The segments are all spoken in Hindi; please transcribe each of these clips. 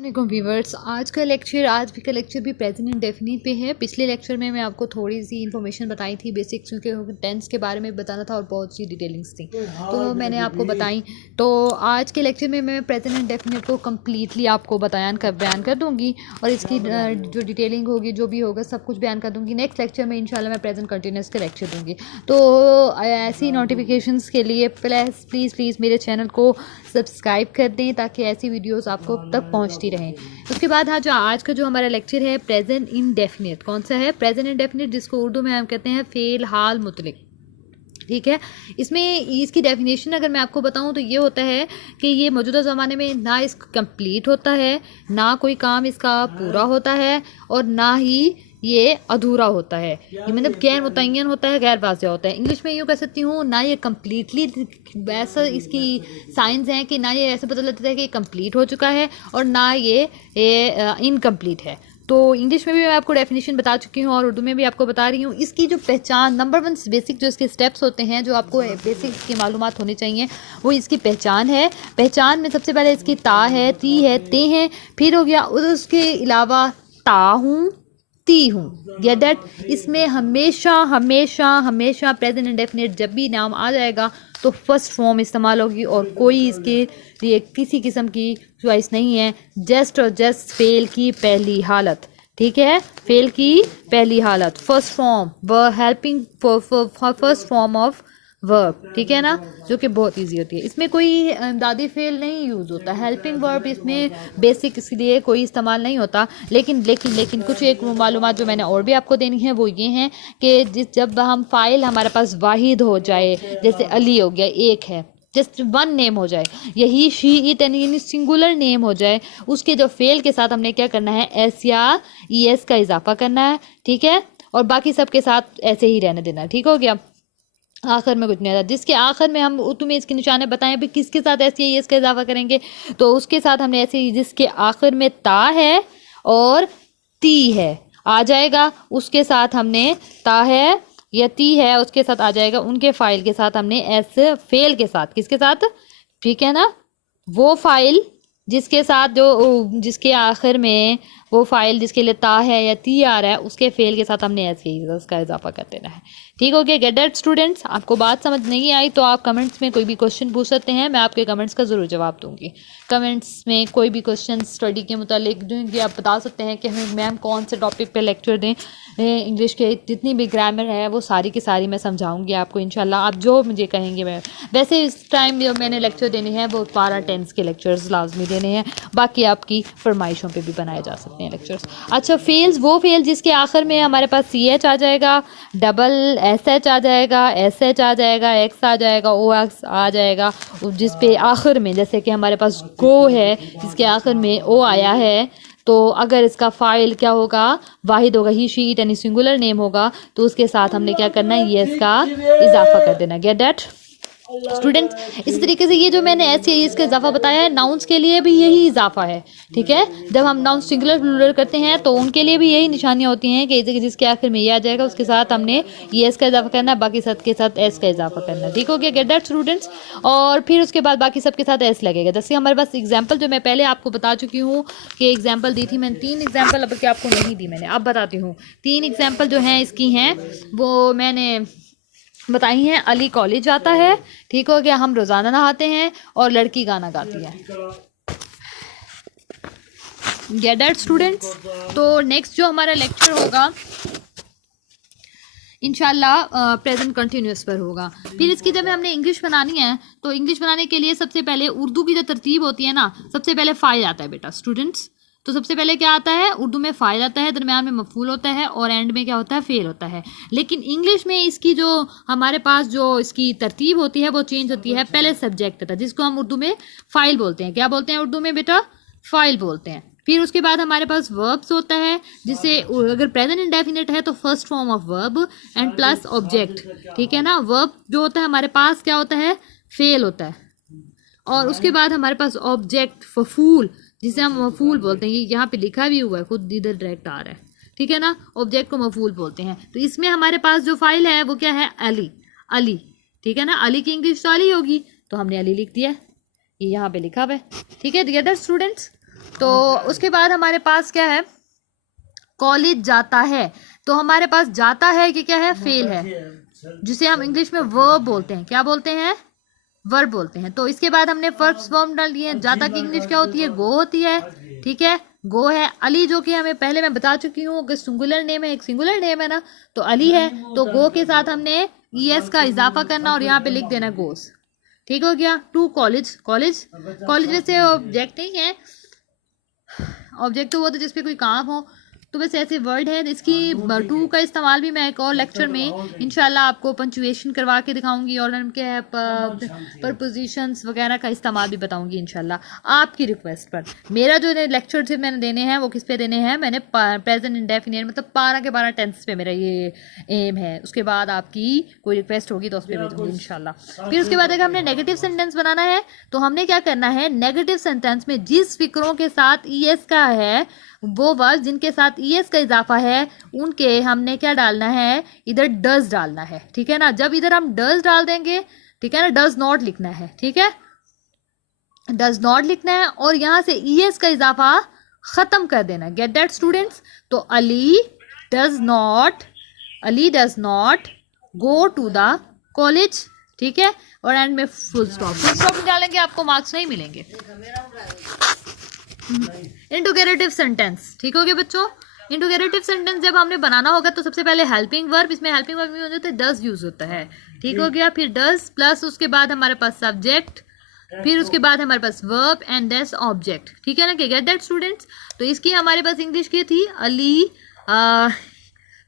अस्सलाम व्यूवर्स, आज का लेक्चर भी प्रेजेंट इंडेफिनिट पे है। पिछले लेक्चर में मैं आपको थोड़ी सी इन्फॉर्मेशन बताई थी, बेसिक्स क्योंकि टेंस के बारे में बताना था और बहुत सी डिटेलिंग्स थी तो मैंने आपको बताई। तो आज के लेक्चर में मैं प्रेजेंट इंडेफिनिट को कम्प्लीटली आपको बयान कर दूँगी और इसकी जो डिटेलिंग होगी, जो भी होगा, सब कुछ बयान कर दूँगी। नेक्स्ट लेक्चर में इंशाल्लाह मैं प्रेजेंट कंटिन्यूस के लेक्चर दूँगी। तो ऐसी नोटिफिकेशंस के लिए प्लीज़ मेरे चैनल को सब्सक्राइब कर दें ताकि ऐसी वीडियोस आपको तक पहुंचती रहें। उसके बाद आज का जो हमारा लेक्चर है प्रेजेंट इंडेफिनिट। कौन सा है? प्रेजेंट इंडेफिनिट, जिसको उर्दू में हम कहते हैं फ़ेल हाल मुतलक। ठीक है, इसमें इसकी डेफिनेशन अगर मैं आपको बताऊं तो ये होता है कि ये मौजूदा ज़माने में ना इसका कंप्लीट होता है, ना कोई काम इसका पूरा होता है और ना ही ये अधूरा होता है। ये मतलब गैर मुतय्यन होता है, गैर वाज़ेह होता है। इंग्लिश में यूँ कह सकती हूँ, ना ये कम्प्लीटली वैसा इसकी साइंस हैं कि ना ये ऐसे पता लगता है कि ये कंप्लीट हो चुका है और ना ये इनकम्प्लीट है। तो इंग्लिश में भी मैं आपको डेफिनेशन बता चुकी हूँ और उर्दू में भी आपको बता रही हूँ। इसकी जो पहचान, नंबर 1 बेसिक जो इसके स्टेप्स होते हैं, जो आपको बेसिक की मालूमात होनी चाहिए, वो इसकी पहचान है। पहचान में सबसे पहले इसकी ता है, ती है, ते हैं, फिर हो गया उसके अलावा ता हूँ, ती हूँ। या दैट इसमें हमेशा प्रेजेंट इंडेफिनिट जब भी नाम आ जाएगा तो फर्स्ट फॉर्म इस्तेमाल होगी और कोई इसके लिए किसी किस्म की चॉइस नहीं है। जस्ट और जस्ट फेल की पहली हालत, ठीक है, फेल की पहली हालत, फर्स्ट फॉर्म व helping first form of verb, ठीक है ना, जो कि बहुत इजी होती है। इसमें कोई दादी फेल नहीं यूज़ होता। हेल्पिंग वर्ब इसमें बेसिक इसलिए कोई इस्तेमाल नहीं होता। लेकिन कुछ एक मालूमात जो मैंने और भी आपको देनी है वो ये हैं कि जब हम फाइल हमारे पास वाहिद हो जाए, जैसे अली हो गया, एक है, जस्ट वन नेम हो जाए, यही शी इट यानी सिंगुलर नेम हो जाए, उसके जो फेल के साथ हमने क्या करना है, एस या ई एस का इजाफा करना है, ठीक है, और बाकी सब के साथ ऐसे ही रहने देना है। ठीक हो गया, आखिर में कुछ नहीं आता। जिसके आखिर में हम तुम्हें इसके निशाने बताएं भी किसके साथ ऐसे ही इसका इजाफा करेंगे, तो उसके साथ हमने ऐसे ही जिसके आखिर में ता है और ती है आ जाएगा, उसके साथ हमने ता है या ती है उसके साथ आ जाएगा, उनके फाइल के साथ हमने ऐसे फेल के साथ, किसके साथ, ठीक है ना, वो फाइल जिसके साथ जिसके आखिर में वो फाइल जिसके लिए ता है या ती आ रहा है, उसके फेल के साथ हमने ऐसे ही उसका इजाफा कर देना है। ठीक हो गया? Gate that students? आपको बात समझ नहीं आई तो आप कमेंट्स में कोई भी क्वेश्चन पूछ सकते हैं, मैं आपके कमेंट्स का ज़रूर जवाब दूंगी। कमेंट्स में कोई भी क्वेश्चन स्टडी के मुतालिक जो कि आप बता सकते हैं कि हमें मैम कौन से टॉपिक पे लेक्चर दें। इंग्लिश के जितनी भी ग्रामर है वो सारी की सारी मैं समझाऊंगी आपको इंशाल्लाह, आप जो मुझे कहेंगे। मैं वैसे इस टाइम जो मैंने लेक्चर देने हैं वो 12 टेंस के लेक्चर्स लाजमी देने हैं, बाकी आपकी फरमाइशों पे भी बनाए जा सकते हैं लेक्चर्स। अच्छा, फेल्स, वो फेल जिसके आखिर में हमारे पास सी एच आ जाएगा, डबल एस एच आ जाएगा, एस एच आ जाएगा, एक्स आ जाएगा, ओ एक्स आ जाएगा, जिस पे आखिर में, जैसे कि हमारे पास गो है जिसके आखिर में ओ आया है, तो अगर इसका फाइल क्या होगा, वाहिद होगा, ही शी इट यानी सिंगुलर नेम होगा, तो उसके साथ हमने क्या करना है, ये इसका इजाफा कर देना। Get that students? इसी तरीके से ये जो मैंने ऐसे इसका इजाफा बताया है, नाउन्स के लिए भी यही इजाफा है। ठीक है, जब हम नाउन सिंगुलर प्लूरल करते हैं तो उनके लिए भी यही निशानियां होती हैं कि जिसके आखिर में ये आ जाएगा उसके साथ हमने ये एस का इजाफा करना है, बाकी सब के साथ एस का इजाफा करना है। ठीक हो गया? Gate that students? और फिर उसके बाद बाकी सबके साथ एस लगेगा। जैसे हमारे पास एग्जाम्पल जो मैं पहले आपको बता चुकी हूँ कि एग्जाम्पल दी थी मैंने, 3 एग्जाम्पल, अब क्या आपको नहीं दी मैंने, अब बताती हूँ। 3 एग्जाम्पल जो हैं इसकी हैं वो मैंने बताई हैं। अली कॉलेज जाता है, ठीक हो गया, हम रोज़ाना नहाते हैं और लड़की गाना गाती है। Gate that students? तो नेक्स्ट जो हमारा लेक्चर होगा इंशाल्लाह प्रेजेंट कंटिन्यूस पर होगा। फिर इसकी जब हमने इंग्लिश बनानी है तो इंग्लिश बनाने के लिए सबसे पहले उर्दू की जो तरतीब होती है ना, सबसे पहले फाइल आता है बेटा स्टूडेंट्स। तो सबसे पहले क्या आता है, उर्दू में फाइल आता है, दरम्यान में मफूल होता है और एंड में क्या होता है, फेल होता है। लेकिन इंग्लिश में इसकी जो हमारे पास जो इसकी तरतीब होती है वो चेंज होती है। पहले सब्जेक्ट था जिसको हम उर्दू में फाइल बोलते हैं। क्या बोलते हैं उर्दू में बेटा? फाइल बोलते हैं। फिर उसके बाद हमारे पास वर्ब्स होता है, जिसे अगर प्रेजेंट इंडेफिनिट है तो first form of verb and plus object, ठीक है ना। वर्ब जो होता है हमारे पास क्या होता है, फेल होता है, और उसके बाद हमारे पास ऑब्जेक्ट फफूल, जिसे हम मफूल बोलते हैं। ये यहाँ पे लिखा भी हुआ है, खुद इधर डायरेक्ट आ रहा है, ठीक है ना। ऑब्जेक्ट को मफूल बोलते हैं। तो इसमें हमारे पास जो फाइल है वो क्या है, अली, अली, ठीक है ना। अली की इंग्लिश तो अली होगी, तो हमने अली लिख दिया, ये यहाँ पे लिखा हुआ है। ठीक है, टुगेदर स्टूडेंट्स? तो उसके बाद हमारे पास क्या है, कॉलेज जाता है। तो हमारे पास जाता है कि क्या है, फेल है, जिसे हम इंग्लिश में वर्ब बोलते हैं। क्या बोलते हैं, वर्ब बोलते हैं। तो इसके बाद हमने फर्स्ट फॉर्म डाल दिए। जाता की इंग्लिश क्या होती है, गो होती है। ठीक है, गो है। अली जो कि हमें पहले मैं बता चुकी हूँ कि सिंगुलर नेम है, एक सिंगुलर नेम है ना, तो अली है। तो गो के साथ हमने ईएस का इजाफा करना और यहाँ पे लिख देना गोस। ठीक हो गया। टू कॉलेज, कॉलेज कॉलेज वैसे ऑब्जेक्ट नहीं है, ऑब्जेक्ट तो वो तो जिसपे कोई काम हो, तो बस ऐसे वर्ड है। इसकी टू का इस्तेमाल भी मैं एक और लेक्चर में इंशाल्लाह आपको पंचुएशन करवा के दिखाऊंगी और उनके प्रपोजिशंस वगैरह का इस्तेमाल भी बताऊंगी इंशाल्लाह आपकी रिक्वेस्ट पर। मेरा जो लेक्चर थे मैंने देने हैं वो किस पे देने हैं, मैंने प्रेजेंट इंडेफिनिट मतलब 12 के 12 टेंस पे मेरा ये एम है। उसके बाद आपकी कोई रिक्वेस्ट होगी तो उस पर भेजूंगी इंशाल्लाह। फिर उसके बाद अगर हमने नेगेटिव सेंटेंस बनाना है तो हमने क्या करना है, नेगेटिव सेंटेंस में जिस फिक्रों के साथ ईएस का है, वो वर्ड जिनके साथ ईएस का इजाफा है, उनके हमने क्या डालना है, इधर डज डालना है। ठीक है ना, जब इधर हम डज डाल देंगे, ठीक है ना, डज नॉट लिखना है। ठीक है, डज नॉट लिखना है और यहां से ईएस का इजाफा खत्म कर देना। Get that students. तो Ali does not go to the college. ठीक है, और एंड में फुल स्टॉप। फुल स्टॉप डालेंगे आपको मार्क्स नहीं मिलेंगे। इंटरोगेटिव सेंटेंस, ठीक हो गया बच्चों। इंटरोगेटिव सेंटेंस जब हमने बनाना होगा तो सबसे पहले हेल्पिंग वर्ब, इसमें हेल्पिंग वर्ब में होता है डज यूज होता है। ठीक हो गया। फिर डज प्लस उसके बाद हमारे पास सब्जेक्ट, फिर उसके बाद हमारे पास वर्ब एंड देन ऑब्जेक्ट। ठीक है ना, गेट दैट स्टूडेंट्स। तो इसकी हमारे पास इंग्लिश की थी अली,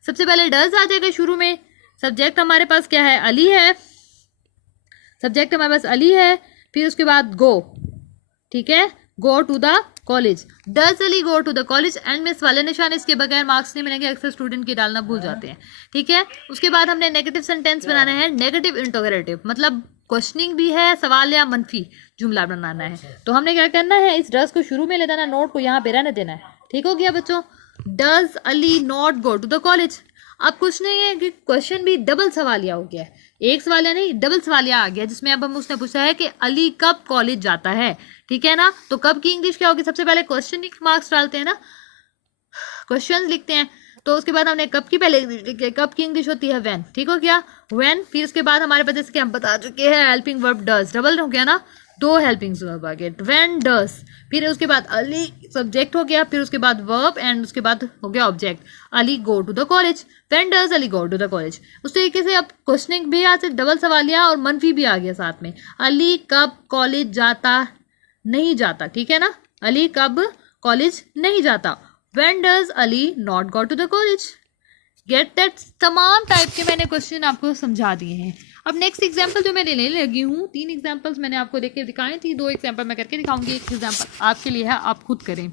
सबसे पहले डज आ जाएगा शुरू में। सब्जेक्ट हमारे पास क्या है, अली है। सब्जेक्ट हमारे पास अली है। फिर उसके बाद गो, ठीक है, go to the college. Does Ali go to the college. End में सवाल निशान इसके बगैर मार्क्स नहीं मिलेंगे, अक्सर स्टूडेंट की डालना भूल जाते हैं। ठीक है, उसके बाद हमने नेगेटिव सेंटेंस बनाना है, नेगेटिव इंटरोगेटिव मतलब क्वेश्चनिंग भी है, सवाल या मनफी जुमला बनाना है। तो हमने क्या करना है, इस डज को शुरू में ले देना, नोट को यहाँ पे रहने देना है। ठीक हो गया बच्चों। Does Ali not go to the college. अब कुछ नहीं है कि क्वेश्चन भी डबल सवालिया हो गया है, एक सवालिया नहीं डबल सवालिया आ गया, जिसमें अब हम उसने पूछा है कि अली कब कॉलेज जाता है। ठीक है ना, तो कब की इंग्लिश क्या होगी, सबसे पहले क्वेश्चन मार्क्स डालते हैं ना, क्वेश्चंस लिखते हैं। तो उसके बाद हमने कब की पहले इंग्लिश लिखी है, कब की इंग्लिश होती है व्हेन। ठीक हो गया, व्हेन। फिर उसके बाद हमारे पास जैसे कि हम बता चुके हैं हेल्पिंग वर्ब डज, डबल हो गया ना, दो हेल्पिंग वर्ब आ गए, व्हेन डज। फिर उसके बाद अली सब्जेक्ट हो गया, फिर उसके बाद वर्ब एंड उसके बाद हो गया object, Ali go to the college, when does Ali go to the college. उस तरीके से अब क्वेश्चनिंग भी यहाँ से डबल सवालिया और मनफी भी आ गया साथ में, अली कब कॉलेज जाता नहीं जाता। ठीक है ना, अली कब कॉलेज नहीं जाता, when does Ali not go to the college. Get that. तमाम टाइप के मैंने क्वेश्चन आपको समझा दिए हैं। अब नेक्स्ट एग्जांपल जो मैं लेने लगी हूँ, 3 एग्जांपल्स मैंने आपको लेके दिखाई थी, 2 एग्जांपल मैं करके दिखाऊंगी, 1 एग्जांपल आपके लिए है, आप खुद करें।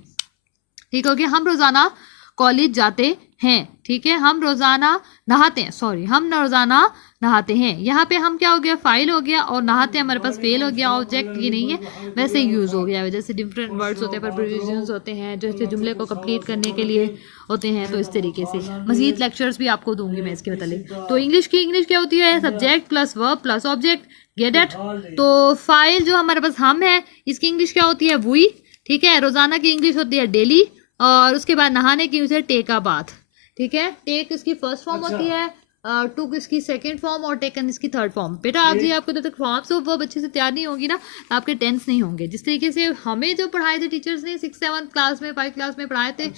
ठीक हो गया। हम रोजाना कॉलेज जाते हैं। ठीक है, हम रोजाना नहाते हैं, सॉरी हम रोजाना नहाते हैं। यहाँ पे हम क्या हो गया, फाइल हो गया, और नहाते हमारे पास फेल हो गया, ऑब्जेक्ट ये नहीं है, वैसे यूज हो गया। जैसे डिफरेंट वर्ड्स होते हैं, प्रपोजिशंस होते हैं, जैसे जुमले को कंप्लीट करने के लिए होते हैं। तो इस तरीके से मजीद लेक्चर्स भी आपको दूंगी मैं इसके मतलब। तो इंग्लिश की इंग्लिश क्या होती है, subject plus verb plus object. Get it. तो फाइल जो हमारे पास हम है, इसकी इंग्लिश क्या होती है, वुई। ठीक है, रोजाना की इंग्लिश होती है डेली, और उसके बाद नहाने की उसे टेक अ बाथ। ठीक है, टेक इसकी फर्स्ट फॉर्म होती है, टुक इसकी सेकंड फॉर्म और टेकन इसकी थर्ड फॉर्म। बेटा आप जी आपको जब तक फॉर्म्स ऑफ वर्ब अच्छे से तैयार नहीं होगी ना, तो आपके टेंस नहीं होंगे। जिस तरीके से हमें जो पढ़ाए थे टीचर्स ने 6, 7 क्लास में, 5 क्लास में पढ़ाए थे,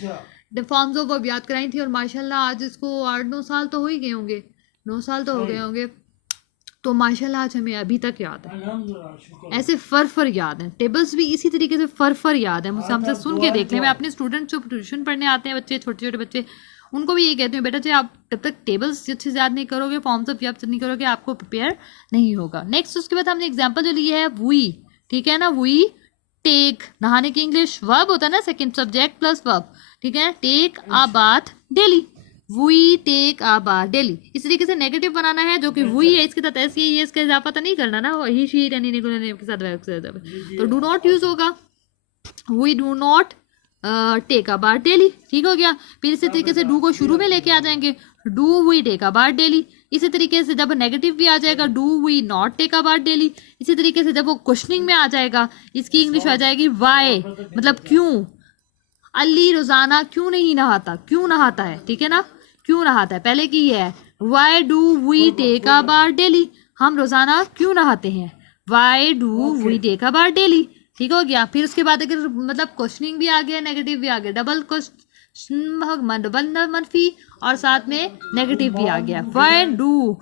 फॉर्म्स ऑफ वर्ब याद कराई थी, और माशाल्लाह आज इसको 8-9 साल तो हो ही गए होंगे, 9 साल तो हो गए होंगे। तो माशाल्लाह आज हमें अभी तक याद है, ऐसे फर याद है, टेबल्स भी इसी तरीके से फर याद है। मुझसे हमसे सुन के देख लें। मैं अपने स्टूडेंट जो ट्यूशन पढ़ने आते हैं बच्चे, छोटे छोटे बच्चे, उनको भी यही कहती हूँ, बेटा जी आप जब तक टेबल्स अच्छे से याद नहीं करोगे, फॉर्म्स ऑफ याद नहीं करोगे, आपको प्रिपेयर नहीं होगा। नेक्स्ट उसके बाद हमने एग्जाम्पल जो लिए है, वुई। ठीक है ना, वुई टेक, नहाने की इंग्लिश वर्ब होता है ना, सेकंड सब्जेक्ट प्लस वर्ब। ठीक है, take a bath daily, we take a bath daily. इस तरीके से नेगेटिव बनाना है, जो कि वुई है, इसके साथ ऐसे ये इसका इजाफा तो नहीं करना ना, ही शी यानी के साथ, तो डू नॉट यूज होगा, we do not take a bath daily. ठीक हो गया। फिर इसी तरीके से डू को शुरू में लेके आ जाएंगे, do we take a bath daily. इसी तरीके से जब नेगेटिव भी आ जाएगा, do we not take a bath daily. इसी तरीके से जब वो क्वेश्चनिंग में आ जाएगा, इसकी इंग्लिश आ जाएगी वाई, मतलब क्यों, अली रोजाना क्यों नहीं नहाता, क्यों नहाता है, ठीक है ना, क्यों नहाता है। पहले की है why do we take a bath daily, हम रोजाना क्यों नहाते हैं, why do we take a bath daily, ठीक हो गया। फिर उसके बाद अगर मतलब क्वेश्चनिंग भी आ गया, नेगेटिव भी आ गया, डबल क्वेश्चन, डबल मनफी और साथ में नेगेटिव भी आ गया। Why do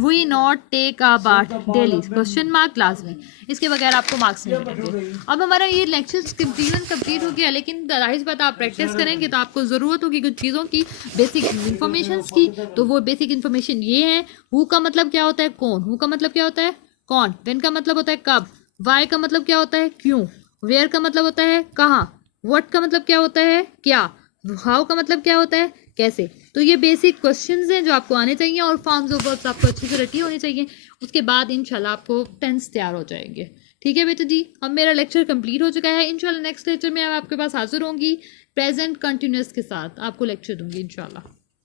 we not take a bath daily, question mark class में, इसके बगैर आपको मार्क्स नहीं मिलेंगे। अब हमारा ये लेक्चर कंप्लीट हो गया, लेकिन जाहिर बात आप प्रैक्टिस करेंगे तो आपको ज़रूरत होगी कुछ चीज़ों की, बेसिक इन्फॉर्मेशन की। तो वो बेसिक इन्फॉर्मेशन ये है, हु का मतलब क्या होता है कौन, हु का मतलब क्या होता है कौन, व्हेन का मतलब होता है कब, वाई का मतलब क्या होता है क्यों, वेयर का मतलब होता है कहाँ, व्हाट का मतलब क्या होता है क्या, हाउ का मतलब क्या होता है कैसे। तो ये बेसिक क्वेश्चंस हैं जो आपको आने चाहिए और फॉर्म्स ऑफ वर्ब्स आपको अच्छी से रटी होनी चाहिए। उसके बाद इंशाल्लाह आपको टेंस तैयार हो जाएंगे। ठीक है बेटा जी, अब मेरा लेक्चर कंप्लीट हो चुका है। इंशाल्लाह नेक्स्ट लेक्चर में आपके पास हाजिर होंगी, प्रेजेंट कंटिन्यूअस के साथ आपको लेक्चर दूंगी इंशाल्लाह।